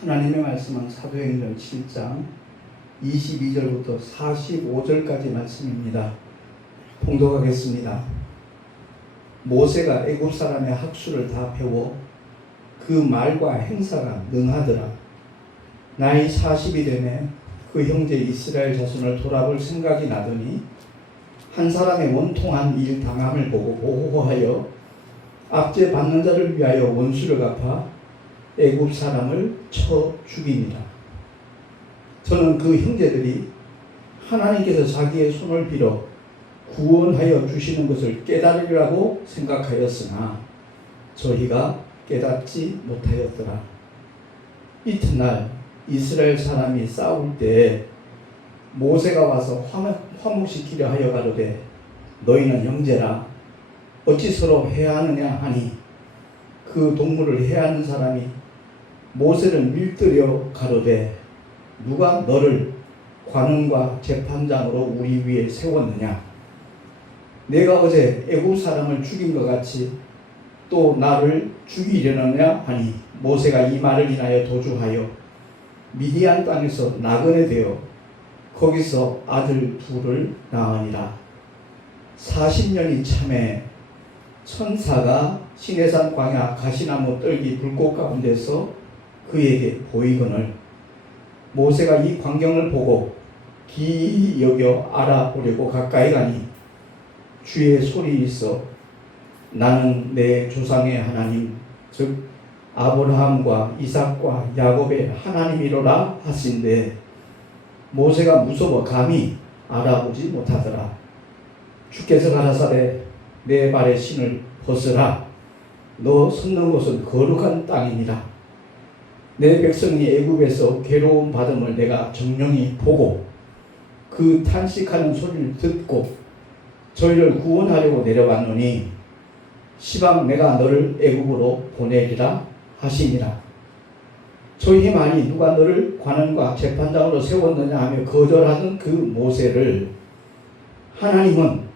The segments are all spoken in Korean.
하나님의 말씀은 사도행전 7장 22절부터 45절까지 말씀입니다. 봉독하겠습니다. 모세가 애굽 사람의 학수를 다 배워 그 말과 행사가 능하더라. 나이 40이 되매 그 형제 이스라엘 자손을 돌아볼 생각이 나더니 한 사람의 원통한 일 당함을 보고 보호하여 압제 받는 자를 위하여 원수를 갚아 애굽 사람을 쳐 죽이니라. 저는 그 형제들이 하나님께서 자기의 손을 빌어 구원하여 주시는 것을 깨달으리라고 생각하였으나 저희가 깨닫지 못하였더라. 이튿날 이스라엘 사람이 싸울 때 모세가 와서 화목시키려 하여 가로되 너희는 형제라 어찌 서로 해하느냐 하니 그 동물을 해하는 사람이 모세를 밀들여 가로되 누가 너를 관원과 재판장으로 우리 위에 세웠느냐? 내가 어제 애굽 사람을 죽인 것 같이 또 나를 죽이려느냐 하니 모세가 이 말을 인하여 도주하여 미디안 땅에서 나그네 되어 거기서 아들 둘을 낳으니라. 40년이 참에 천사가 시내산 광야 가시나무 떨기 불꽃 가운데서 그에게 보이거늘 모세가 이 광경을 보고 기이 여겨 알아보려고 가까이 가니 주의 소리 있어 나는 내 조상의 하나님 즉 아브라함과 이삭과 야곱의 하나님이로라 하신대 모세가 무서워 감히 알아보지 못하더라. 주께서 가라사대 내 발의 신을 벗으라. 너 섰는 곳은 거룩한 땅이니라. 내 백성이 애굽에서 괴로움 받음을 내가 정령히 보고 그 탄식하는 소리를 듣고 저희를 구원하려고 내려왔노니 시방 내가 너를 애굽으로 보내리라 하시니라. 저희 말이 누가 너를 관원과 재판장으로 세웠느냐 하며 거절하던 그 모세를 하나님은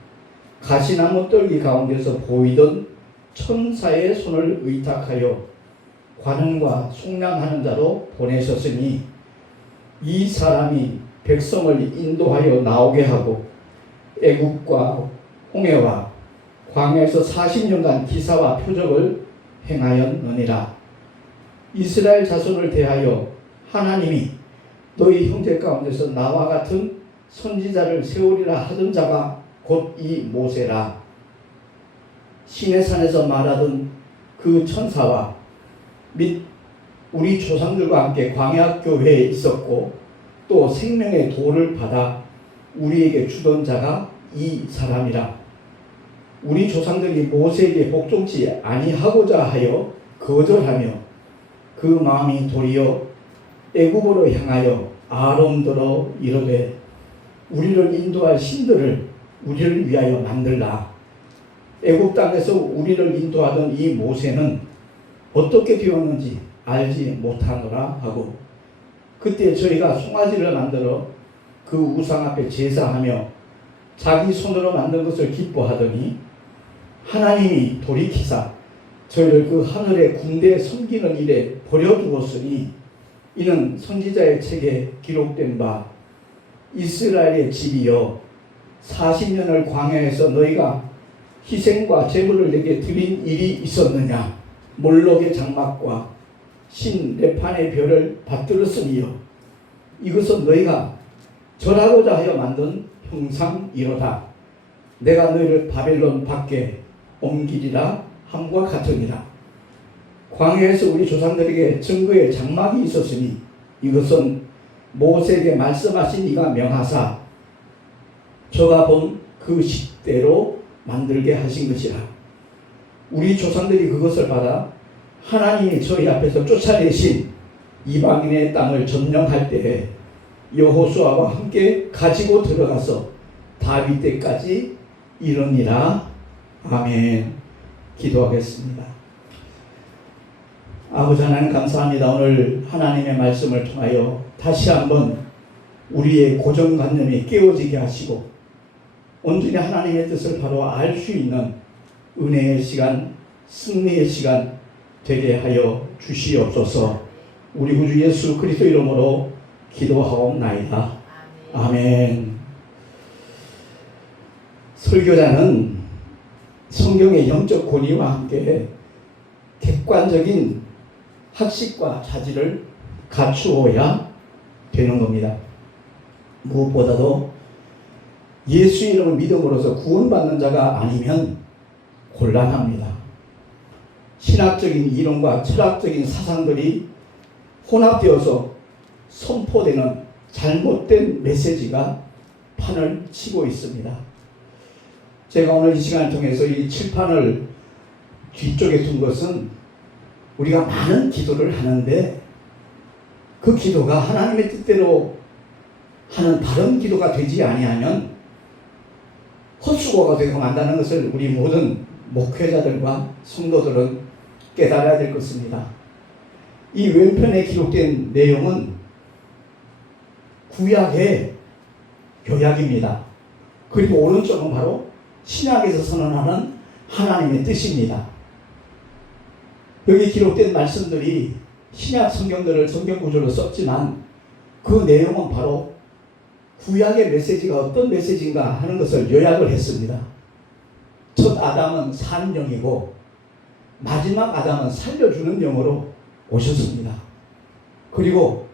가시나무 떨기 가운데서 보이던 천사의 손을 의탁하여 관원과 속량하는 자로 보내셨으니 이 사람이 백성을 인도하여 나오게 하고 애굽과 홍해와 광야에서 40년간 기사와 표적을 행하였느니라. 이스라엘 자손을 대하여 하나님이 너희 형제 가운데서 나와 같은 선지자를 세우리라 하던 자가 곧 이 모세라. 시내산에서 말하던 그 천사와 및 우리 조상들과 함께 광야교회에 있었고 또 생명의 돌을 받아 우리에게 주던 자가 이 사람이라. 우리 조상들이 모세에게 복종치 아니하고자 하여 거절하며 그 마음이 도리어 애굽으로 향하여 아론더러 이르되 우리를 인도할 신들을 우리를 위하여 만들라. 애굽 땅에서 우리를 인도하던 이 모세는 어떻게 되었는지 알지 못하노라 하고 그때 저희가 송아지를 만들어 그 우상 앞에 제사하며 자기 손으로 만든 것을 기뻐하더니 하나님이 돌이키사 저희를 그 하늘의 군대에 섬기는 일에 버려두었으니 이는 선지자의 책에 기록된 바 이스라엘의 집이여 40년을 광야에서 너희가 희생과 제물을 내게 드린 일이 있었느냐. 몰록의 장막과 신 레판의 별을 받들었으니요 이것은 너희가 절하고자 하여 만든 형상이로다. 내가 너희를 바벨론 밖에 옮기리라 함과 같으니라. 광야에서 우리 조상들에게 증거의 장막이 있었으니 이것은 모세에게 말씀하신 이가 명하사 저가 본 그 식대로 만들게 하신 것이라. 우리 조상들이 그것을 받아 하나님이 저희 앞에서 쫓아내신 이방인의 땅을 점령할 때에 여호수아와 함께 가지고 들어가서 다윗 때까지 이르니라. 아멘. 기도하겠습니다. 아버지 하나님 감사합니다. 오늘 하나님의 말씀을 통하여 다시 한번 우리의 고정관념이 깨어지게 하시고 온전히 하나님의 뜻을 바로 알 수 있는 은혜의 시간, 승리의 시간 되게 하여 주시옵소서. 우리 구주 예수 그리스도 이름으로 기도하옵나이다. 아멘. 설교자는 성경의 영적 권위와 함께 객관적인 학식과 자질을 갖추어야 되는 겁니다. 무엇보다도 예수 이름을 믿음으로써 구원받는 자가 아니면 곤란합니다. 신학적인 이론과 철학적인 사상들이 혼합되어서 선포되는 잘못된 메시지가 판을 치고 있습니다. 제가 오늘 이 시간을 통해서 이 칠판을 뒤쪽에 둔 것은 우리가 많은 기도를 하는데 그 기도가 하나님의 뜻대로 하는 바른 기도가 되지 아니하면 헛수고가 되고 만다는 것을 우리 모든 목회자들과 성도들은 깨달아야 될 것입니다. 이 왼편에 기록된 내용은 구약의 요약입니다. 그리고 오른쪽은 바로 신약에서 선언하는 하나님의 뜻입니다. 여기 기록된 말씀들이 신약 성경들을 성경 구조로 썼지만 그 내용은 바로 구약의 메시지가 어떤 메시지인가 하는 것을 요약을 했습니다. 첫 아담은 산 영이고 마지막 아담은 살려주는 영으로 오셨습니다. 그리고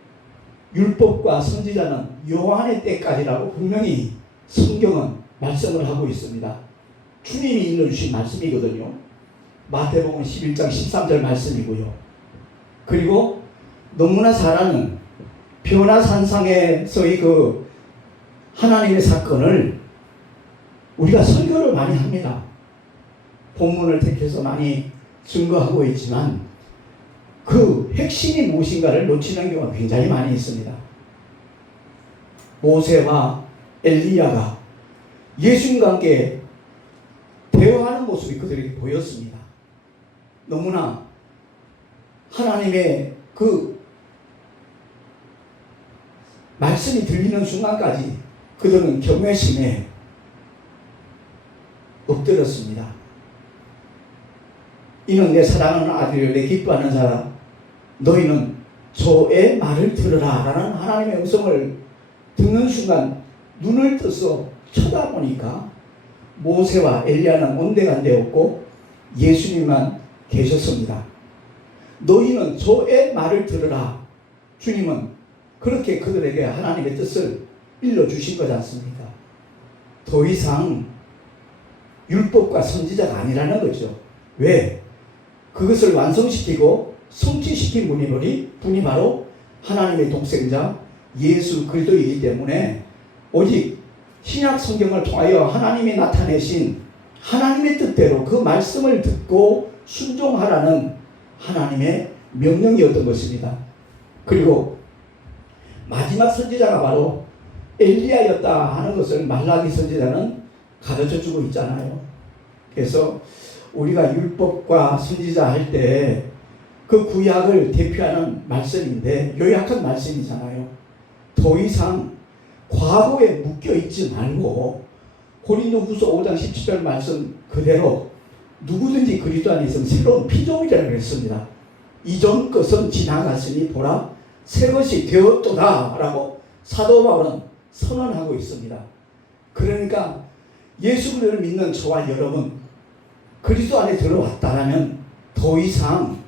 율법과 선지자는 요한의 때까지라고 분명히 성경은 말씀을 하고 있습니다. 주님이 일러주신 말씀이거든요. 마태복음 11장 13절 말씀이고요. 그리고 너무나 잘 아는 변화산상에서의 그 하나님의 사건을 우리가 설교를 많이 합니다. 본문을 택해서 많이 증거하고 있지만 그 핵심이 무엇인가를 놓치는 경우가 굉장히 많이 있습니다. 모세와 엘리야가 예수님과 함께 대화하는 모습이 그들에게 보였습니다. 너무나 하나님의 그 말씀이 들리는 순간까지 그들은 경외심에 엎드렸습니다. 이는 내 사랑하는 아들이요 내 기뻐하는 자라. 너희는 저의 말을 들으라 라는 하나님의 음성을 듣는 순간 눈을 떠서 쳐다보니까 모세와 엘리야는 온데간데 없고 예수님만 계셨습니다. 너희는 저의 말을 들으라. 주님은 그렇게 그들에게 하나님의 뜻을 일러주신 거지 않습니까? 더 이상 율법과 선지자가 아니라는 거죠. 왜? 그것을 완성시키고 성취시킨 분이 바로 하나님의 독생자 예수 그리스도이기 때문에 오직 신약 성경을 통하여 하나님이 나타내신 하나님의 뜻대로 그 말씀을 듣고 순종하라는 하나님의 명령이었던 것입니다. 그리고 마지막 선지자가 바로 엘리야였다 하는 것을 말라기 선지자는 가르쳐주고 있잖아요. 그래서 우리가 율법과 선지자 할 때 그 구약을 대표하는 말씀인데 요약한 말씀이잖아요. 더 이상 과거에 묶여있지 말고 고린도후서 5장 17절 말씀 그대로 누구든지 그리스도 안에 있으면 새로운 피조물이라고 했습니다. 이전 것은 지나갔으니 보라 새 것이 되었도다 라고 사도 바울은 선언하고 있습니다. 그러니까 예수 그리스도를 믿는 저와 여러분 그리스도 안에 들어왔다면 더 이상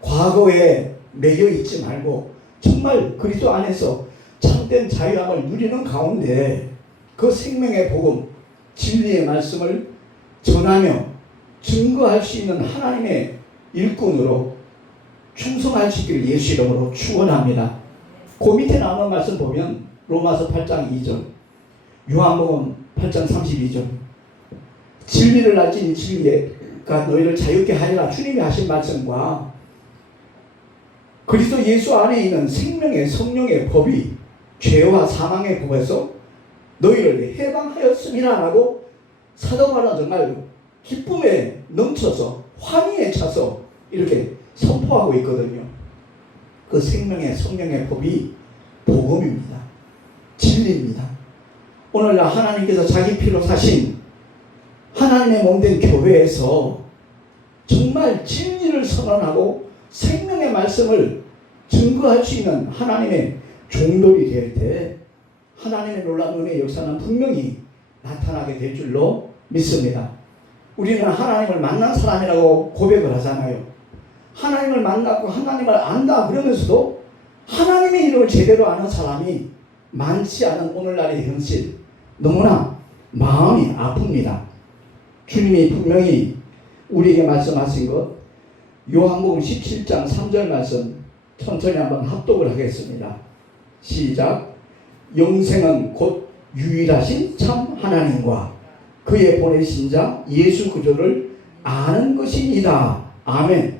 과거에 매여 있지 말고 정말 그리스도 안에서 참된 자유함을 누리는 가운데 그 생명의 복음 진리의 말씀을 전하며 증거할 수 있는 하나님의 일꾼으로 충성할 수 있기를 예수 이름으로 축원합니다. 그 밑에 나오는 말씀 보면 로마서 8장 2절 요한복음 8장 32절 진리를 알지니 진리가 너희를 자유케 하리라 주님이 하신 말씀과 그리스도 예수 안에 있는 생명의 성령의 법이 죄와 사망의 법에서 너희를 해방하였음이라 라고 사도 바울은 정말 기쁨에 넘쳐서 환희에 차서 이렇게 선포하고 있거든요. 그 생명의 성령의 법이 복음입니다. 진리입니다. 오늘날 하나님께서 자기 피로 사신 하나님의 몸된 교회에서 정말 진리를 선언하고 생명의 말씀을 증거할 수 있는 하나님의 종들이 될 때 하나님의 놀라운 은혜의 역사는 분명히 나타나게 될 줄로 믿습니다. 우리는 하나님을 만난 사람이라고 고백을 하잖아요. 하나님을 만났고 하나님을 안다 그러면서도 하나님의 이름을 제대로 아는 사람이 많지 않은 오늘날의 현실, 너무나 마음이 아픕니다. 주님이 분명히 우리에게 말씀하신 것, 요한복음 17장 3절 말씀 천천히 한번 합독을 하겠습니다. 시작. 영생은 곧 유일하신 참 하나님과 그의 보내신 자 예수 그리스도를 아는 것입니다. 아멘.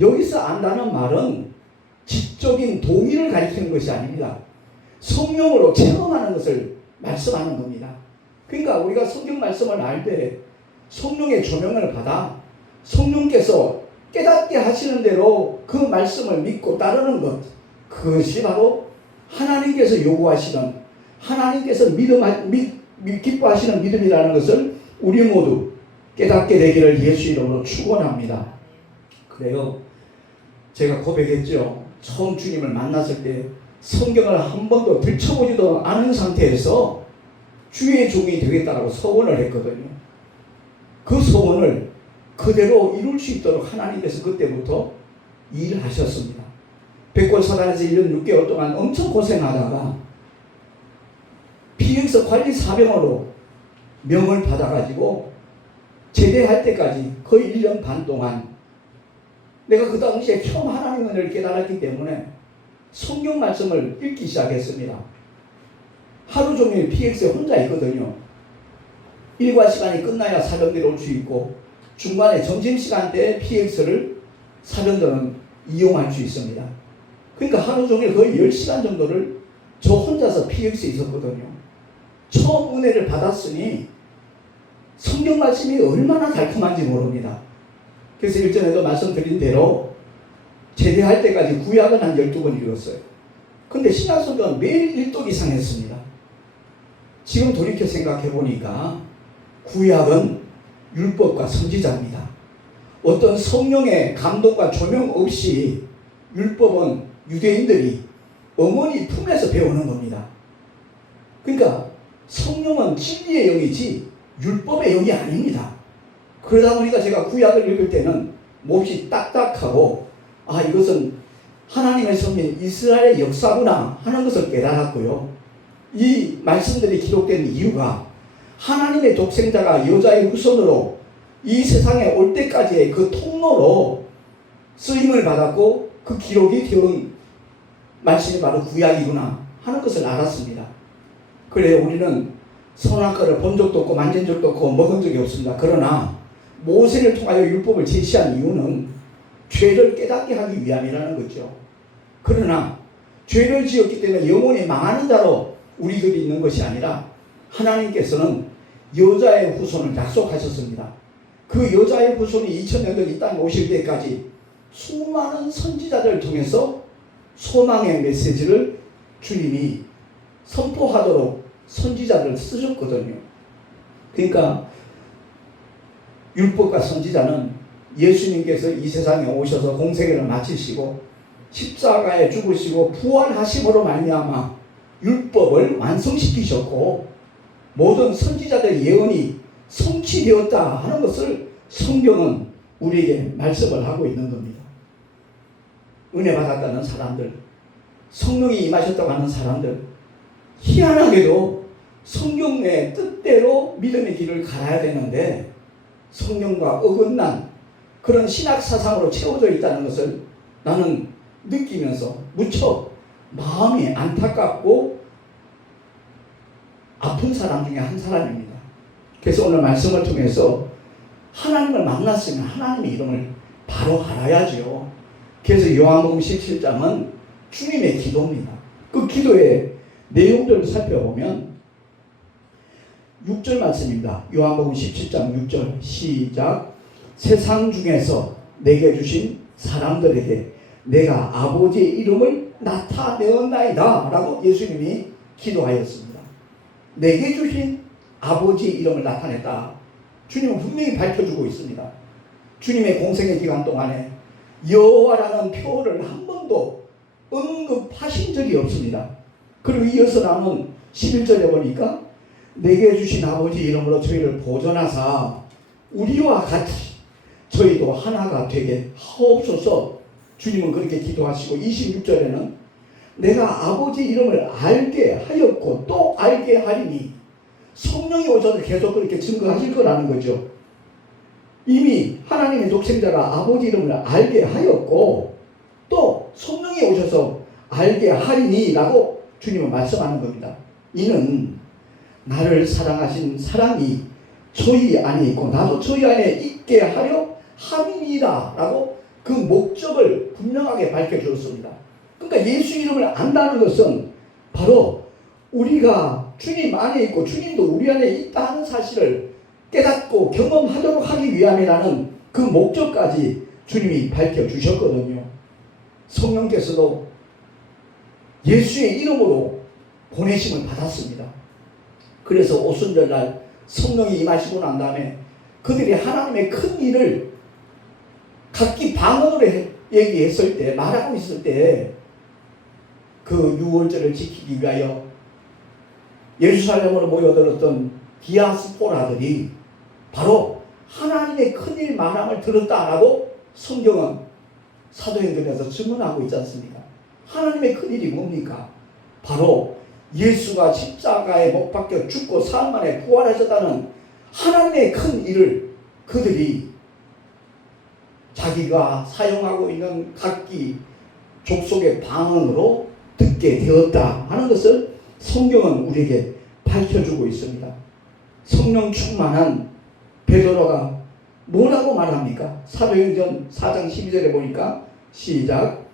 여기서 안다는 말은 지적인 동의를 가리키는 것이 아닙니다. 성령으로 체험하는 것을 말씀하는 겁니다. 그러니까 우리가 성경 말씀을 알 때 성령의 조명을 받아 성령께서 깨닫게 하시는 대로 그 말씀을 믿고 따르는 것, 그것이 바로 하나님께서 요구하시는, 하나님께서 기뻐하시는 믿음이라는 것을 우리 모두 깨닫게 되기를 예수 이름으로 축원합니다. 그래요. 제가 고백했죠. 처음 주님을 만났을 때 성경을 한 번도 들춰보지도 않은 상태에서 주의 종이 되겠다라고 소원을 했거든요. 그 소원을 그대로 이룰 수 있도록 하나님께서 그때부터 일하셨습니다. 백골사단에서 1년 6개월 동안 엄청 고생하다가 피행서 관리 사병으로 명을 받아가지고 제대할 때까지 거의 1년 반 동안 내가 그 당시에 처음 하나님의 은혜를 깨달았기 때문에 성경 말씀을 읽기 시작했습니다. 하루 종일 PX에 혼자 있거든요. 일과 시간이 끝나야 사병들이 올 수 있고 중간에 점심시간 때 PX를 사병들은 이용할 수 있습니다. 그러니까 하루 종일 거의 10시간 정도를 저 혼자서 PX에 있었거든요. 처음 은혜를 받았으니 성경 말씀이 얼마나 달콤한지 모릅니다. 그래서 일전에도 말씀드린 대로 제대할 때까지 구약은 한 12번 읽었어요. 근데 신약성경은 매일 1독 이상 했습니다. 지금 돌이켜 생각해 보니까 구약은 율법과 선지자입니다. 어떤 성령의 감동과 조명 없이 율법은 유대인들이 어머니 품에서 배우는 겁니다. 그러니까 성령은 진리의 영이지 율법의 영이 아닙니다. 그러다 보니까 제가 구약을 읽을 때는 몹시 딱딱하고 이것은 하나님의 성민 이스라엘의 역사구나 하는 것을 깨달았고요. 이 말씀들이 기록된 이유가 하나님의 독생자가 여자의 후손으로 이 세상에 올 때까지의 그 통로로 쓰임을 받았고 그 기록이 되어온 말씀이 바로 구약이구나 하는 것을 알았습니다. 그래요. 우리는 선악과를 본 적도 없고 만진 적도 없고 먹은 적이 없습니다. 그러나 모세를 통하여 율법을 제시한 이유는 죄를 깨닫게 하기 위함이라는 거죠. 그러나 죄를 지었기 때문에 영원히 망하는 자로 우리들이 있는 것이 아니라 하나님께서는 여자의 후손을 약속하셨습니다. 그 여자의 후손이 2000년전 이 땅에 오실 때까지 수많은 선지자들을 통해서 소망의 메시지를 주님이 선포하도록 선지자들을 쓰셨거든요. 그러니까 율법과 선지자는 예수님께서 이 세상에 오셔서 공생애를 마치시고 십자가에 죽으시고 부활하심으로 말미암아 율법을 완성시키셨고 모든 선지자들의 예언이 성취되었다 하는 것을 성경은 우리에게 말씀을 하고 있는 겁니다. 은혜 받았다는 사람들, 성령이 임하셨다고 하는 사람들, 희한하게도 성경 내 뜻대로 믿음의 길을 갈아야 되는데 성경과 어긋난 그런 신학 사상으로 채워져 있다는 것을 나는 느끼면서 무척 마음이 안타깝고 아픈 사람 중에 한 사람입니다. 그래서 오늘 말씀을 통해서 하나님을 만났으면 하나님의 이름을 바로 알아야죠. 그래서 요한복음 17장은 주님의 기도입니다. 그 기도의 내용들을 살펴보면 6절 말씀입니다. 요한복음 17장 6절 시작. 세상 중에서 내게 주신 사람들에게 내가 아버지의 이름을 나타내었나이다 라고 예수님이 기도하였습니다. 내게 주신 아버지의 이름을 나타냈다. 주님은 분명히 밝혀주고 있습니다. 주님의 공생의 기간 동안에 여호와라는 표를 한 번도 언급하신 적이 없습니다. 그리고 이어서 나오는 11절에 보니까 내게 주신 아버지 이름으로 저희를 보존하사 우리와 같이 저희도 하나가 되게 하옵소서. 주님은 그렇게 기도하시고 26절에는 내가 아버지 이름을 알게 하였고 또 알게 하리니, 성령이 오셔서 계속 그렇게 증거하실 거라는 거죠. 이미 하나님의 독생자가 아버지 이름을 알게 하였고 또 성령이 오셔서 알게 하리니 라고 주님은 말씀하는 겁니다. 이는 나를 사랑하신 사랑이 저희 안에 있고 나도 저희 안에 있게 하려 함이니라 라고 그 목적을 분명하게 밝혀주었습니다. 그러니까 예수 이름을 안다는 것은 바로 우리가 주님 안에 있고 주님도 우리 안에 있다는 사실을 깨닫고 경험하도록 하기 위함이라는 그 목적까지 주님이 밝혀주셨거든요. 성령께서도 예수의 이름으로 보내심을 받았습니다. 그래서 오순절날 성령이 임하시고 난 다음에 그들이 하나님의 큰 일을 각기 방언으로 얘기했을 때, 말하고 있을 때 그 유월절을 지키기 위하여 예루살렘으로 모여들었던 디아스포라들이 바로 하나님의 큰일 말함을 들었다라고 성경은 사도행전에서 증언하고 있지 않습니까? 하나님의 큰일이 뭡니까? 바로 예수가 십자가에 못 박혀 죽고 사흘 만에 부활하셨다는 하나님의 큰 일을 그들이 자기가 사용하고 있는 각기 족속의 방언으로 듣게 되었다 하는 것을 성경은 우리에게 밝혀주고 있습니다. 성령 충만한 베드로가 뭐라고 말합니까? 사도행전 4장 12절에 보니까 시작,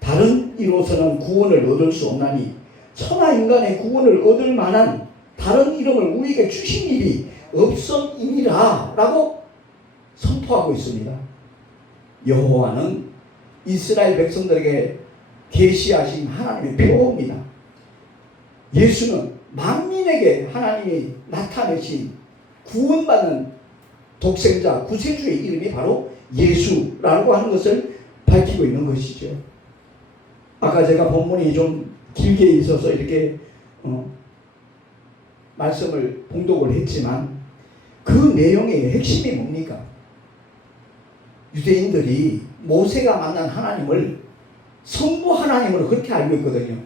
다른 이로서는 구원을 얻을 수 없나니 천하 인간의 구원을 얻을 만한 다른 이름을 우리에게 주신 일이 없음이니라 라고 선포하고 있습니다. 여호와는 이스라엘 백성들에게 계시하신 하나님의 표입니다. 예수는 만민에게 하나님이 나타내신 구원받는 독생자 구세주의 이름이 바로 예수라고 하는 것을 밝히고 있는 것이죠. 아까 제가 본문이 좀 길게 있어서 이렇게 말씀을 봉독을 했지만 그 내용의 핵심이 뭡니까? 유대인들이 모세가 만난 하나님을 성부 하나님으로 그렇게 알고 있거든요.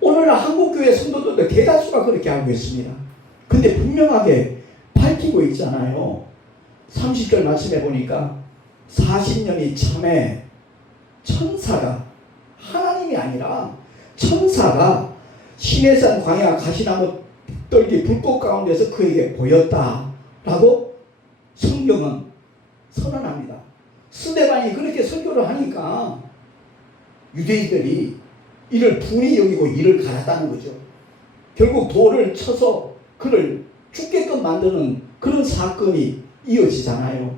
오늘날 한국교회 성도들도 대다수가 그렇게 알고 있습니다. 근데 분명하게 밝히고 있잖아요. 30절 말씀해 보니까 40년이 참에 천사가, 하나님이 아니라 천사가 시내산 광야 가시나무 떨기 불꽃 가운데서 그에게 보였다라고 성경은 선언합니다. 스데반이 그렇게 설교를 하니까 유대인들이 이를 분이 여기고 이를 갈았다는 거죠. 결국 돌을 쳐서 그를 죽게끔 만드는 그런 사건이 이어지잖아요.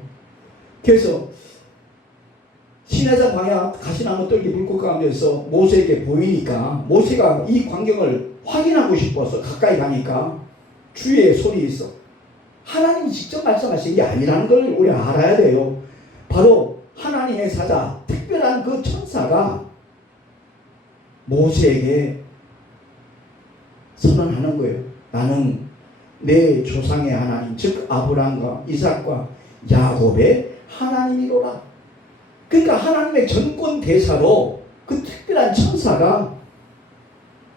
그래서 시내산 광야 가시나무 떨기 불꽃 가운데서 모세에게 보이니까 모세가 이 광경을 확인하고 싶어서 가까이 가니까 주위에 소리 있어. 하나님이 직접 말씀하신 게 아니라는 걸 우리 알아야 돼요. 바로 하나님의 사자, 특별한 그 천사가 모세에게 선언하는 거예요. 나는 내 조상의 하나님, 즉 아브라함과 이삭과 야곱의 하나님이로라. 그러니까 하나님의 전권 대사로 그 특별한 천사가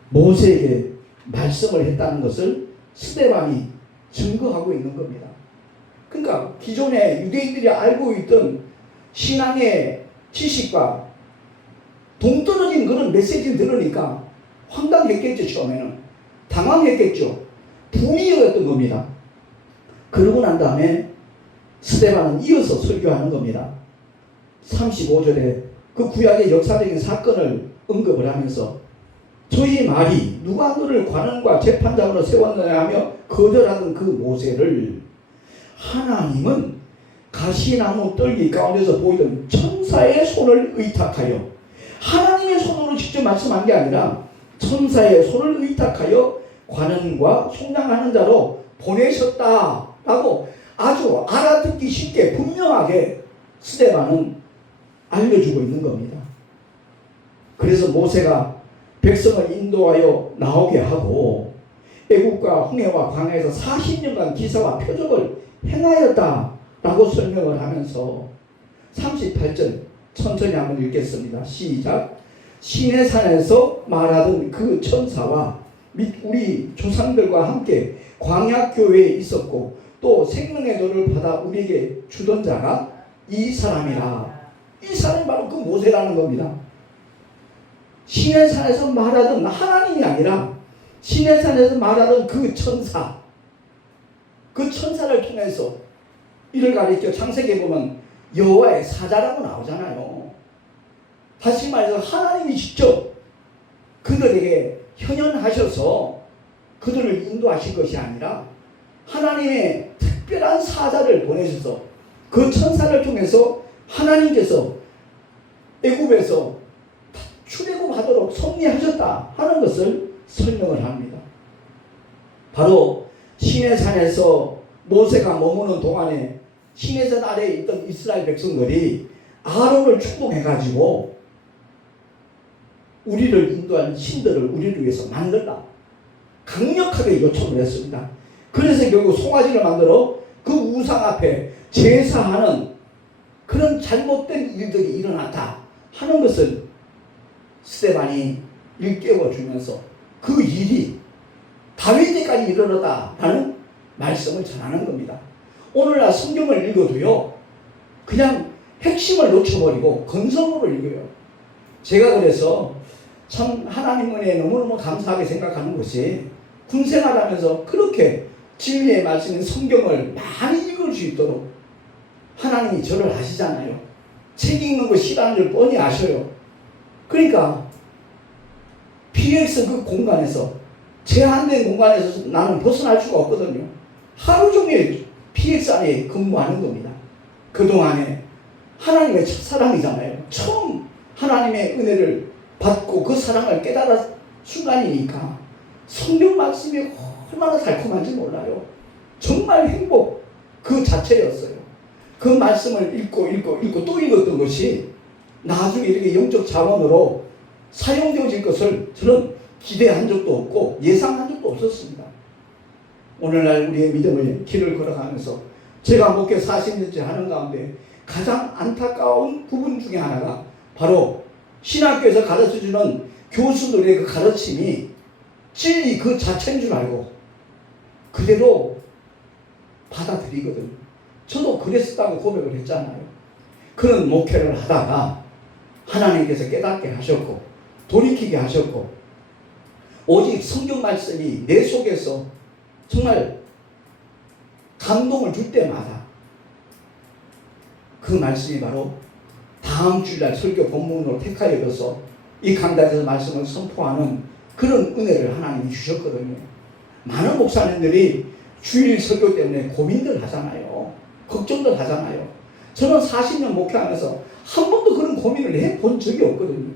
모세에게 말씀을 했다는 것을 스데반이 증거하고 있는 겁니다. 그러니까 기존에 유대인들이 알고 있던 신앙의 지식과 동떨어진 그런 메시지를 들으니까 황당했겠죠. 처음에는 당황했겠죠. 붐이었던 겁니다. 그러고 난 다음에 스데반은 이어서 설교하는 겁니다. 35절에 그 구약의 역사적인 사건을 언급을 하면서 저희 말이 누가 너를 관원과 재판장으로 세웠느냐 하며 거절하던 그 모세를 하나님은 가시나무 떨기 가운데서 보이던 천사의 손을 의탁하여, 하나님의 손으로 직접 말씀한 게 아니라 천사의 손을 의탁하여 관원과 속량하는 자로 보내셨다라고 아주 알아듣기 쉽게 분명하게 스데반은 알려주고 있는 겁니다. 그래서 모세가 백성을 인도하여 나오게 하고 애국과 홍해와 광야에서 40년간 기사와 표적을 행하였다라고 설명을 하면서 38절 천천히 한번 읽겠습니다. 시작. 시내산에서 말하던 그 천사와 및 우리 조상들과 함께 광야교회에 있었고 또 생명의 도를 받아 우리에게 주던 자가 이 사람이라. 이 사람이 바로 그 모세라는 겁니다. 시내산에서 말하던 하나님이 아니라 시내산에서 말하던 그 천사, 그 천사를 통해서 이를 가리켜 창세기에 보면 여호와의 사자라고 나오잖아요. 다시 말해서 하나님이 직접 그들에게 현현하셔서 그들을 인도하신 것이 아니라 하나님의 특별한 사자를 보내셔서 그 천사를 통해서 하나님께서 애굽에서 출애굽하도록 섭리하셨다 하는 것을 설명을 합니다. 바로 시내산에서 모세가 머무는 동안에 시내산 아래에 있던 이스라엘 백성들이 아론을 충동해가지고 우리를 인도하는 신들을 우리를 위해서 만들라 강력하게 요청을 했습니다. 그래서 결국 송아지를 만들어 그 우상 앞에 제사하는 그런 잘못된 일들이 일어났다 하는 것을 스데반이 일깨워주면서 그 일이 다윗에까지 일어났다라는 말씀을 전하는 겁니다. 오늘날 성경을 읽어도요 그냥 핵심을 놓쳐버리고 건성으로 읽어요. 제가 그래서 참 하나님 은혜에 너무너무 감사하게 생각하는 것이 군생활하면서 그렇게 진리의 말씀인 성경을 많이 읽을 수 있도록 하나님이 저를 아시잖아요. 책 읽는 거 싫어하는 줄 뻔히 아셔요. 그러니까 PX 그 공간에서 제한된 공간에서 나는 벗어날 수가 없거든요. 하루 종일 PX 안에 근무하는 겁니다. 그동안에 하나님의 첫사랑이잖아요. 처음 하나님의 은혜를 받고 그 사랑을 깨달은 순간이니까 성경 말씀이 얼마나 달콤한지 몰라요. 정말 행복 그 자체였어요. 그 말씀을 읽고 또 읽었던 것이 나중에 이렇게 영적 자원으로 사용되어질 것을 저는 기대한 적도 없고 예상한 적도 없었습니다. 오늘날 우리의 믿음의 길을 걸어가면서 제가 목회 40년째 하는 가운데 가장 안타까운 부분 중에 하나가 바로 신학교에서 가르쳐주는 교수들의 그 가르침이 진리 그 자체인 줄 알고 그대로 받아들이거든요. 저도 그랬었다고 고백을 했잖아요. 그런 목회를 하다가 하나님께서 깨닫게 하셨고 돌이키게 하셨고 오직 성경 말씀이 내 속에서 정말 감동을 줄 때마다 그 말씀이 바로 다음 주일날 설교 본문으로 택하여서 이 강단에서 말씀을 선포하는 그런 은혜를 하나님이 주셨거든요. 많은 목사님들이 주일 설교 때문에 고민들 하잖아요. 걱정들 하잖아요. 저는 40년 목회하면서 한 번도 그런 고민을 해본 적이 없거든요.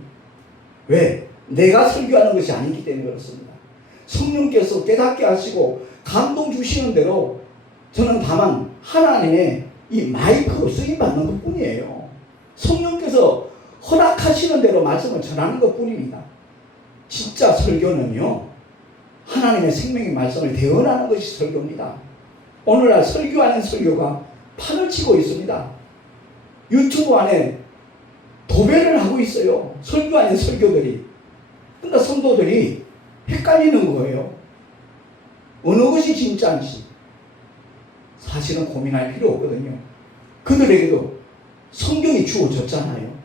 왜? 내가 설교하는 것이 아니기 때문에 그렇습니다. 성령께서 깨닫게 하시고 감동 주시는 대로 저는 다만 하나님의 이 마이크 쓰임받는 것 뿐이에요. 성령께서 허락하시는 대로 말씀을 전하는 것 뿐입니다. 진짜 설교는요 하나님의 생명의 말씀을 대언하는 것이 설교입니다. 오늘날 설교 아닌 설교가 판을 치고 있습니다. 유튜브 안에 도배를 하고 있어요. 설교 아닌 설교들이. 그러니까 성도들이 헷갈리는 거예요. 어느 것이 진짜인지 사실은 고민할 필요 없거든요. 그들에게도 성경이 주어졌잖아요.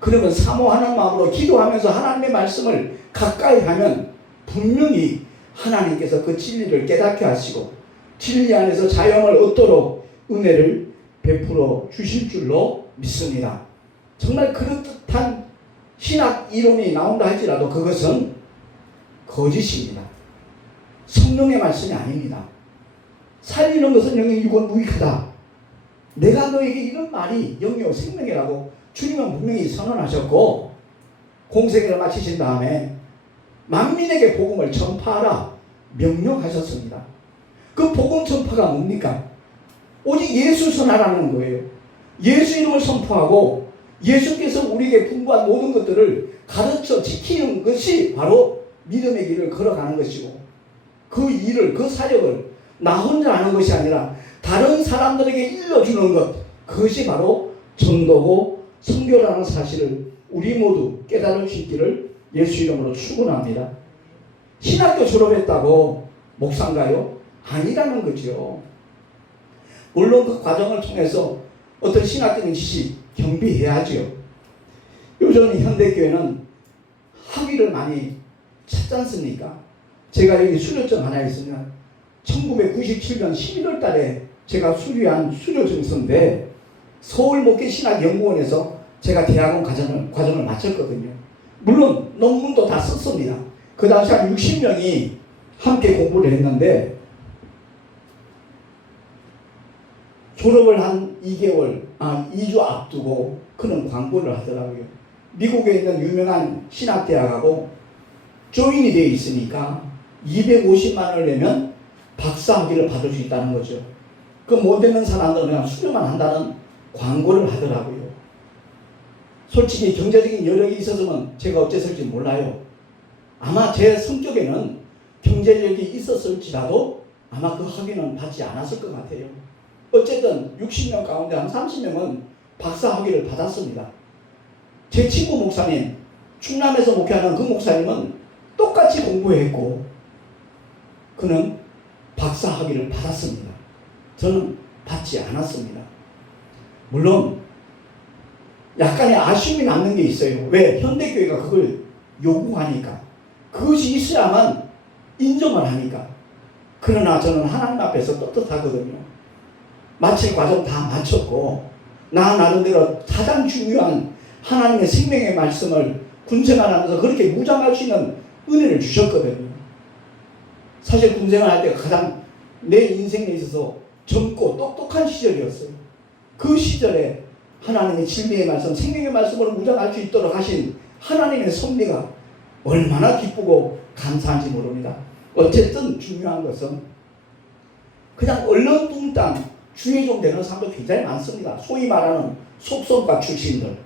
그러면 사모하는 마음으로 기도하면서 하나님의 말씀을 가까이 하면 분명히 하나님께서 그 진리를 깨닫게 하시고 진리 안에서 자영을 얻도록 은혜를 베풀어 주실 줄로 믿습니다. 정말 그럴듯한 신학 이론이 나온다 할지라도 그것은 거짓입니다. 성령의 말씀이 아닙니다. 살리는 것은 영영 유권 무익하다. 내가 너에게 이런 말이 영영 생명이라고 주님은 분명히 선언하셨고 공생애를 마치신 다음에 만민에게 복음을 전파하라 명령하셨습니다. 그 복음 전파가 뭡니까? 오직 예수 선하라는 거예요. 예수 이름을 선포하고 예수께서 우리에게 풍부한 모든 것들을 가르쳐 지키는 것이 바로 믿음의 길을 걸어가는 것이고, 그 일을, 그 사역을 나 혼자 하는 것이 아니라 다른 사람들에게 일러주는 것, 그것이 바로 전도고 선교라는 사실을 우리 모두 깨달을 수 있기를 예수 이름으로 축원합니다. 신학교 졸업했다고 목사인가요? 아니라는 거죠. 물론 그 과정을 통해서 어떤 신학적인 지식 겸비해야죠. 요즘 현대교회는 학위를 많이 찾지 않습니까? 제가 여기 수료증 하나 있으면 1997년 11월 달에 제가 수료한 수료증서인데, 서울목회신학연구원에서 제가 대학원 과정을 마쳤거든요. 물론 논문도 다 썼습니다. 그 당시 한 60명이 함께 공부를 했는데, 졸업을 한 2주 앞두고 그는 광고를 하더라고요. 미국에 있는 유명한 신학대학하고 조인이 되어 있으니까 250만 원을 내면 박사학위를 받을 수 있다는 거죠. 그 못 되는 사람들은 그냥 수료만 한다는 광고를 하더라고요. 솔직히 경제적인 여력이 있었으면 제가 어땠을지 몰라요. 아마 제 성격에는 경제력이 있었을지라도 아마 그 학위는 받지 않았을 것 같아요. 어쨌든 60명 가운데 한 30명은 박사 학위를 받았습니다. 제 친구 목사님, 충남에서 목회하는 그 목사님은 똑같이 공부했고 그는 박사 학위를 받았습니다. 저는 받지 않았습니다. 물론 약간의 아쉬움이 남는 게 있어요. 왜? 현대교회가 그걸 요구하니까, 그것이 있어야만 인정을 하니까. 그러나 저는 하나님 앞에서 떳떳하거든요. 마칠 과정 다 마쳤고, 나 나름대로 가장 중요한 하나님의 생명의 말씀을 군생활하면서 그렇게 무장할 수 있는 은혜를 주셨거든요. 사실 군생활할 때가 가장 내 인생에 있어서 젊고 똑똑한 시절이었어요. 그 시절에 하나님의 진리의 말씀, 생명의 말씀으로 무장할 수 있도록 하신 하나님의 섭리가 얼마나 기쁘고 감사한지 모릅니다. 어쨌든 중요한 것은 그냥 얼렁뚱땅 주의 종 되는 사람도 굉장히 많습니다. 소위 말하는 속성과 출신들.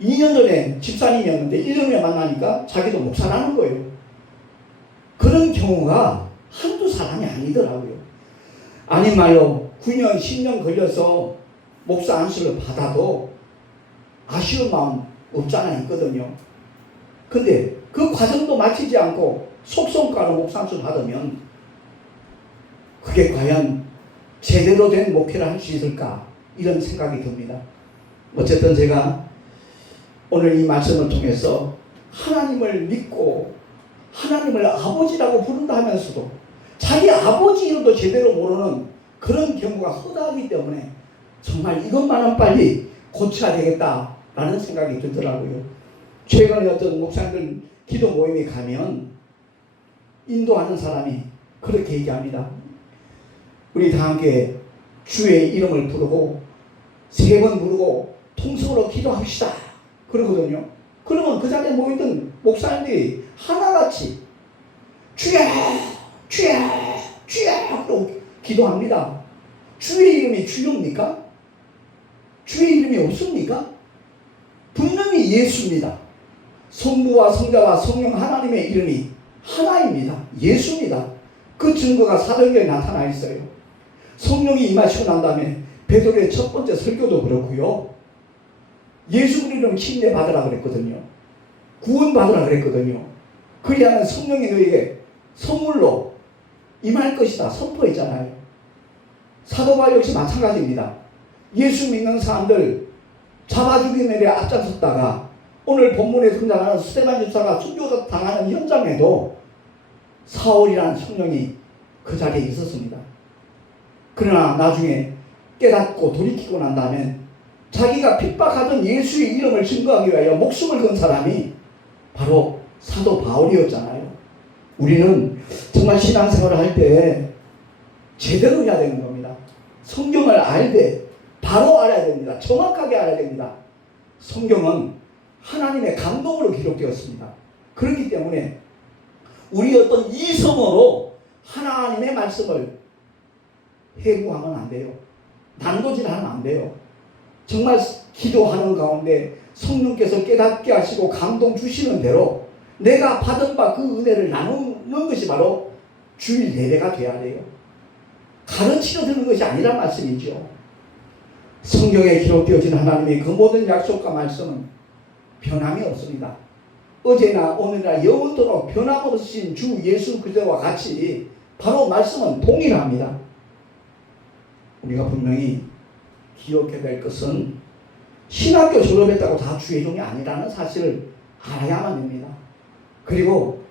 2년 전에 집사님이었는데 1년 후에 만나니까 자기도 목사라는 거예요. 그런 경우가 한두 사람이 아니더라고요. 아닌 말로 9년, 10년 걸려서 목사 안수를 받아도 아쉬운 마음 없지 않아 있거든요. 근데 그 과정도 마치지 않고 속성가로 목사 안수를 받으면 그게 과연 제대로 된 목회를 할 수 있을까, 이런 생각이 듭니다. 어쨌든 제가 오늘 이 말씀을 통해서 하나님을 믿고 하나님을 아버지라고 부른다 하면서도 자기 아버지 이름도 제대로 모르는 그런 경우가 허다하기 때문에 정말 이것만은 빨리 고쳐야 되겠다라는 생각이 들더라고요. 최근에 어떤 목사님들 기도 모임에 가면 인도하는 사람이 그렇게 얘기합니다. 우리 다 함께 주의 이름을 부르고 3번 부르고 통성으로 기도합시다 그러거든요. 그러면 그 자리에 모이던 목사님들이 하나같이 주여 주여 주여 그러고 기도합니다. 주의 이름이 주여입니까? 주의 이름이 없습니까? 분명히 예수입니다. 성부와 성자와 성령 하나님의 이름이 하나입니다. 예수입니다. 그 증거가 사도행전에 나타나 있어요. 성령이 임하시고 난 다음에 베드로의 첫 번째 설교도 그렇고요. 예수 이름 침례 받으라 그랬거든요. 구원 받으라 그랬거든요. 그리하면 성령이 너에게 선물로 임할 것이다 선포했잖아요. 사도 바울 역시 마찬가지입니다. 예수 믿는 사람들 잡아 죽이는 일에 앞장섰다가 오늘 본문에 등장하는 스데반 집사가 순교 당하는 현장에도 사울이라는 성령이 그 자리에 있었습니다. 그러나 나중에 깨닫고 돌이키고 난 다음에 자기가 핍박하던 예수의 이름을 증거하기 위하여 목숨을 건 사람이 바로 사도 바울이었잖아요. 우리는 정말 신앙생활을 할 때 제대로 해야 되는 겁니다. 성경을 알 때 바로 알아야 됩니다. 정확하게 알아야 됩니다. 성경은 하나님의 감동으로 기록되었습니다. 그렇기 때문에 우리 어떤 이성으로 하나님의 말씀을 해부하면 안 돼요. 난도질하면 안 돼요. 정말 기도하는 가운데 성령께서 깨닫게 하시고 감동 주시는 대로 내가 받은 바 그 은혜를 나누는 것이 바로 주일 예배가 되어야 돼요. 가르치려 드는 것이 아니란 말씀이죠. 성경에 기록되어진 하나님의 그 모든 약속과 말씀은 변함이 없습니다. 어제나 오늘이나 영원토록 변함없으신 주 예수 그리스도와 같이 바로 말씀은 동일합니다. 우리가 분명히 기억해야 될 것은 신학교 졸업했다고 다 주의 종이 아니라는 사실을 알아야만 됩니다. 그리고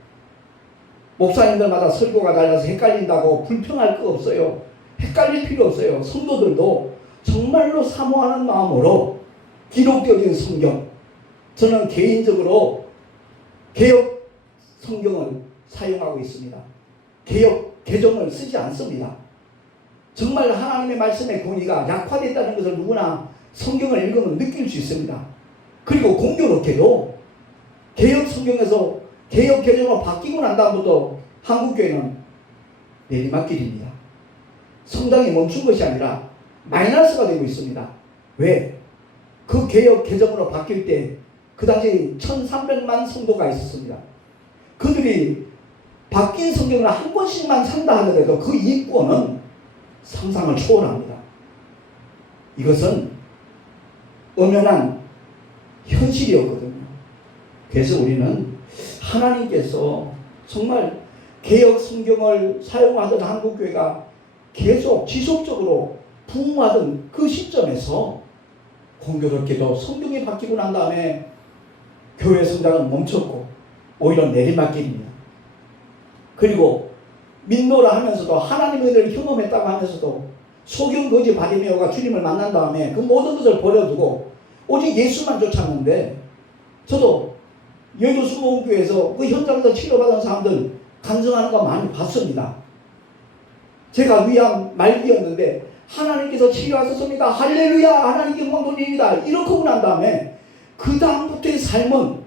목사님들마다 설교가 달라서 헷갈린다고 불평할 거 없어요. 헷갈릴 필요 없어요. 성도들도 정말로 사모하는 마음으로 기록되어진 성경, 저는 개인적으로 개역 성경을 사용하고 있습니다. 개역 개정을 쓰지 않습니다. 정말 하나님의 말씀의 권위가 약화됐다는 것을 누구나 성경을 읽으면 느낄 수 있습니다. 그리고 공교롭게도 개역 성경에서 개역 개정으로 바뀌고 난 다음부터 한국교회는 내리막길입니다. 성장이 멈춘 것이 아니라 마이너스가 되고 있습니다. 왜? 그 개역 개정으로 바뀔 때 그 당시 1300만 성도가 있었습니다. 그들이 바뀐 성경을 한 권씩만 산다 하더라도 그 이권은 상상을 초월합니다. 이것은 엄연한 현실이었거든요. 그래서 우리는 하나님께서 정말 개역 성경을 사용하던 한국교회가 계속 지속적으로 부흥하던 그 시점에서 공교롭게도 성경이 바뀌고 난 다음에 교회 성장은 멈췄고 오히려 내리막길입니다. 그리고 민노라 하면서도 하나님의 은혜를 경험했다고 하면서도 소경 거지 바리메오가 주님을 만난 다음에 그 모든 것을 버려두고 오직 예수만 쫓았는데, 저도 여의도 수목교회에서 그 현장에서 치료받은 사람들 간증하는 거 많이 봤습니다. 제가 위암 말기였는데 하나님께서 치료하셨습니다. 할렐루야, 하나님께 영광 돌립니다. 이렇게 하고 난 다음에 그 다음부터의 삶은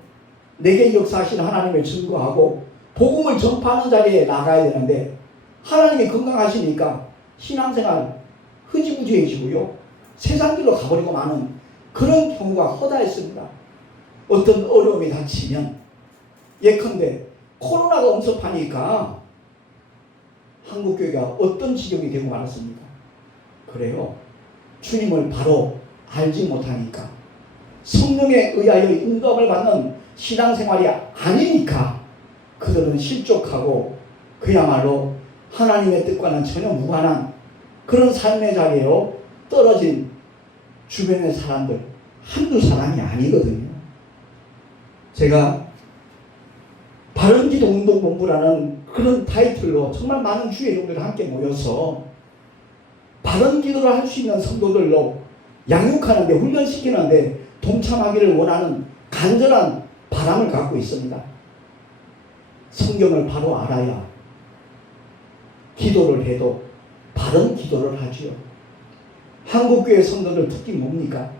내게 역사하신 하나님을 증거하고 복음을 전파하는 자리에 나가야 되는데, 하나님이 건강하시니까 신앙생활 흐지부지해지고요, 세상 길로 가버리고 마는 그런 경우가 허다했습니다. 어떤 어려움이 닥치면, 예컨대 코로나가 엄습하니까 한국교회가 어떤 지경이 되고 말았습니까? 그래요. 주님을 바로 알지 못하니까, 성령에 의하여 인도함을 받는 신앙생활이 아니니까 그들은 실족하고 그야말로 하나님의 뜻과는 전혀 무관한 그런 삶의 자리로 떨어진 주변의 사람들 한두 사람이 아니거든요. 제가 바른기도운동본부라는 그런 타이틀로 정말 많은 주의 종들이 함께 모여서 바른기도를 할 수 있는 성도들로 양육하는데, 훈련시키는데 동참하기를 원하는 간절한 바람을 갖고 있습니다. 성경을 바로 알아야 기도를 해도 바른 기도를 하지요. 한국교회 성도들 특히 뭡니까?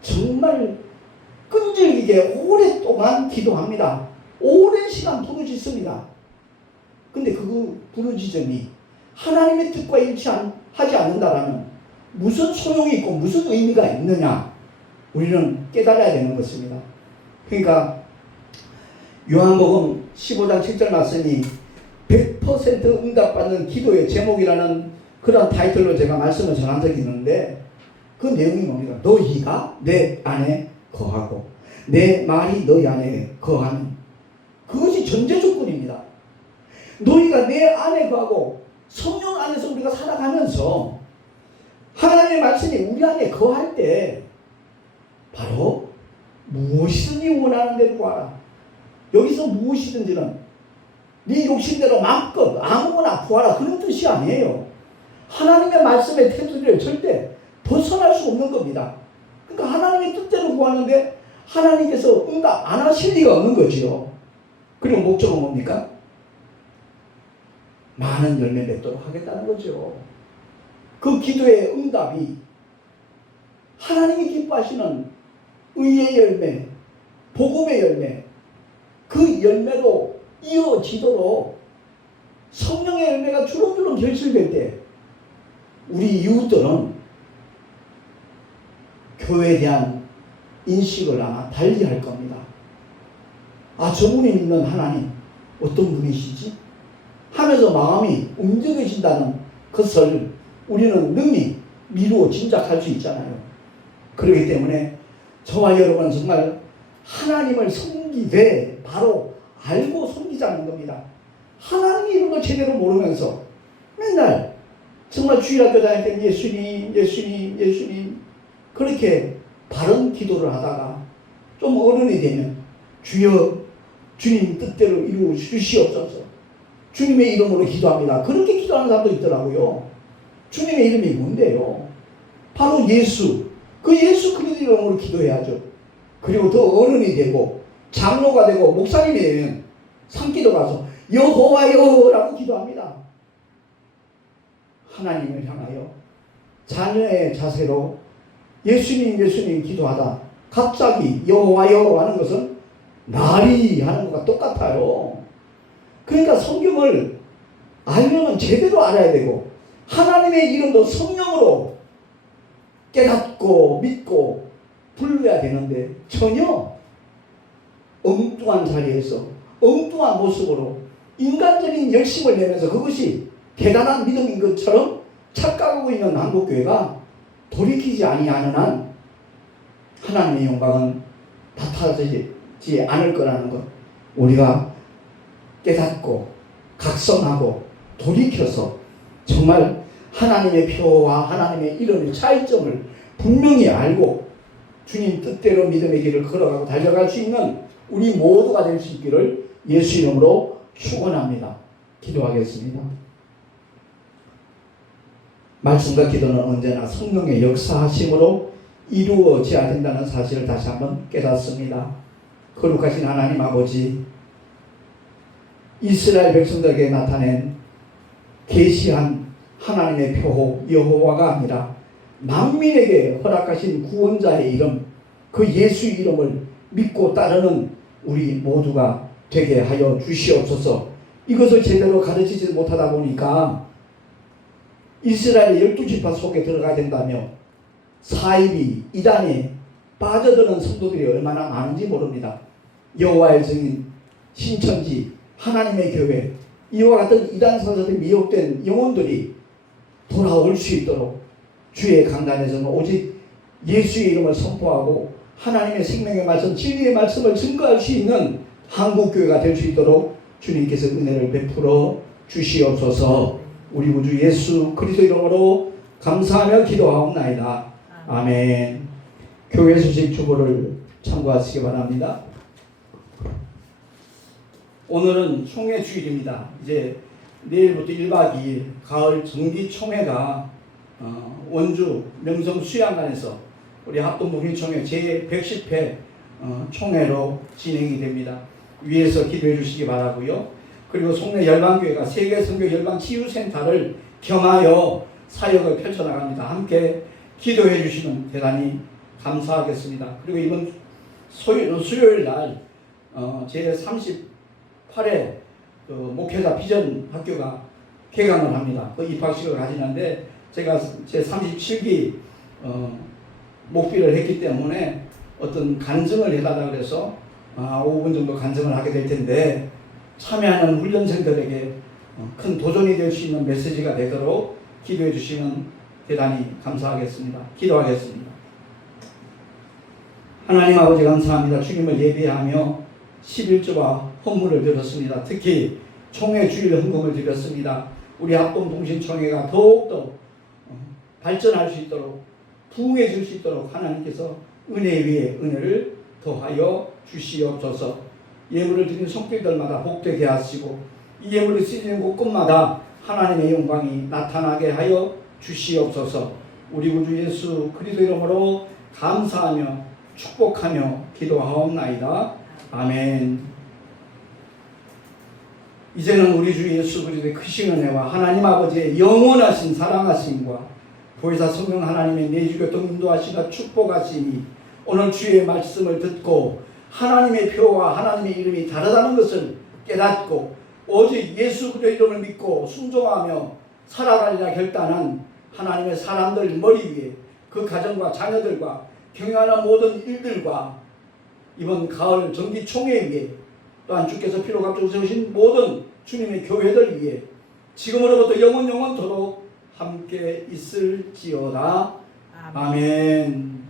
정말 끈질기게 오랫동안 기도합니다. 오랜 시간 부르짖습니다. 근데 그 부르짖음이 하나님의 뜻과 일치하지 않는다라면 무슨 소용이 있고 무슨 의미가 있느냐, 우리는 깨달아야 되는 것입니다. 그러니까 요한복음 15장 7절 말씀이 100% 응답받는 기도의 제목이라는 그런 타이틀로 제가 말씀을 전한 적이 있는데, 그 내용이 뭡니까? 너희가 내 안에 거하고 내 말이 너희 안에 거하는, 그것이 전제 조건입니다. 너희가 내 안에 거하고 성령 안에서 우리가 살아가면서 하나님의 말씀이 우리 안에 거할 때 바로 무엇이든지 원하는 대로 구하라. 여기서 무엇이든지는 네 욕심대로 마음껏 아무거나 구하라, 그런 뜻이 아니에요. 하나님의 말씀의 테두리를 절대 벗어날 수 없는 겁니다. 그러니까 하나님의 뜻대로 구하는데 하나님께서 응답 안 하실 리가 없는 거지요. 그리고 목적은 뭡니까? 많은 열매 맺도록 하겠다는 거죠. 그 기도의 응답이 하나님이 기뻐하시는 의의 열매, 복음의 열매, 그 열매로 이어지도록 성령의 열매가 주렁주렁 결실될 때 우리 이웃들은 교회에 대한 인식을 아마 달리 할 겁니다. 아, 저분이 믿는 하나님 어떤 분이시지? 하면서 마음이 움직여진다는 것을 우리는 능히 미루어 짐작할 수 있잖아요. 그렇기 때문에 저와 여러분은 정말 하나님을 섬기되 바로 알고 섬기자는 겁니다. 하나님의 이름을 제대로 모르면서 맨날 정말 주일학교 다닐 때 예수님, 예수님, 예수님 그렇게 바른 기도를 하다가 좀 어른이 되면 주여 주님 뜻대로 이루어 주시옵소서, 주님의 이름으로 기도합니다. 그렇게 기도하는 사람도 있더라고요. 주님의 이름이 뭔데요? 바로 예수. 그 예수 그리스도 이름으로 기도해야죠. 그리고 더 어른이 되고 장로가 되고 목사님이 되면 산기도 가서 여호와여라고 기도합니다. 하나님을 향하여 자녀의 자세로 예수님 예수님 기도하다 갑자기 여호와여 하는 것은 말이 하는 것과 똑같아요. 그러니까 성경을 알려면 제대로 알아야 되고 하나님의 이름도 성령으로 깨닫고 믿고 부르야 되는데 전혀 엉뚱한 자리에서 엉뚱한 모습으로 인간적인 열심을 내면서 그것이 대단한 믿음인 것처럼 착각하고 있는 한국교회가 돌이키지 아니하는 한 하나님의 영광은 나타나지 않을 거라는 것, 우리가 깨닫고 각성하고 돌이켜서 정말 하나님의 표와 하나님의 이름의 차이점을 분명히 알고 주님 뜻대로 믿음의 길을 걸어가고 달려갈 수 있는 우리 모두가 될 수 있기를 예수 이름으로 축원합니다. 기도하겠습니다. 말씀과 기도는 언제나 성령의 역사하심으로 이루어져야 된다는 사실을 다시 한번 깨닫습니다. 거룩하신 하나님 아버지, 이스라엘 백성들에게 나타낸 계시한 하나님의 표호 여호와가 아니라 만민에게 허락하신 구원자의 이름, 그 예수 이름을 믿고 따르는 우리 모두가 되게 하여 주시옵소서. 이것을 제대로 가르치지 못하다 보니까 이스라엘 12지파 속에 들어가야 된다며 사이비 이단에 빠져드는 성도들이 얼마나 많은지 모릅니다. 여호와의 증인, 신천지, 하나님의 교회, 이와 같은 이단 사사들이 미혹된 영혼들이 돌아올 수 있도록 주의 강단에서는 오직 예수의 이름을 선포하고 하나님의 생명의 말씀, 진리의 말씀을 증거할 수 있는 한국교회가 될 수 있도록 주님께서 은혜를 베풀어 주시옵소서. 우리 구주 예수 그리스도 이름으로 감사하며 기도하옵나이다. 아멘. 교회 소식 주보를 참고하시기 바랍니다. 오늘은 총회 주일입니다. 이제 내일부터 1박 2일 가을 정기 총회가 원주 명성 수양관에서 우리 합동독립총회 제110회 총회로 진행이 됩니다. 위에서 기도해 주시기 바라고요. 그리고 송내 열방교회가 세계선교 열방치유센터를 겸하여 사역을 펼쳐나갑니다. 함께 기도해 주시면 대단히 감사하겠습니다. 그리고 이번 수요일 날 제38회 목회자 비전 학교가 개강을 합니다. 그 입학식을 가지는데 제가 제37기 목비를 했기 때문에 어떤 간증을 해달라 그래서 5분 정도 간증을 하게 될 텐데 참여하는 훈련생들에게 큰 도전이 될 수 있는 메시지가 되도록 기도해 주시면 대단히 감사하겠습니다. 기도하겠습니다. 하나님 아버지 감사합니다. 주님을 예배하며 11조와 헌물을 드렸습니다. 특히 총회 주일 헌금을 드렸습니다. 우리 합동통신총회가 더욱더 발전할 수 있도록 부흥해질 수 있도록 하나님께서 은혜 위에 은혜를 더하여 주시옵소서. 예물을 드린 손길들마다 복되게 하시고 이 예물을 쓰이는 곳곳마다 하나님의 영광이 나타나게 하여 주시옵소서. 우리 구주 예수 그리스도 이름으로 감사하며 축복하며 기도하옵나이다. 아멘. 이제는 우리 주 예수 그리스도의 크신 은혜와 하나님 아버지의 영원하신 사랑하심과 보혜사 성령 하나님의 내주교통 인도하시가 축복하시니 오늘 주의 말씀을 듣고 하나님의 표와 하나님의 이름이 다르다는 것을 깨닫고 오직 예수 그리스도의 이름을 믿고 순종하며 살아가리라 결단한 하나님의 사람들 머리 위에 그 가정과 자녀들과 경영하는 모든 일들과 이번 가을 정기총회 위에 또한 주께서 피로 값주고 세우신 모든 주님의 교회들 위에 지금으로부터 영원토록 함께 있을지어다. 아멘.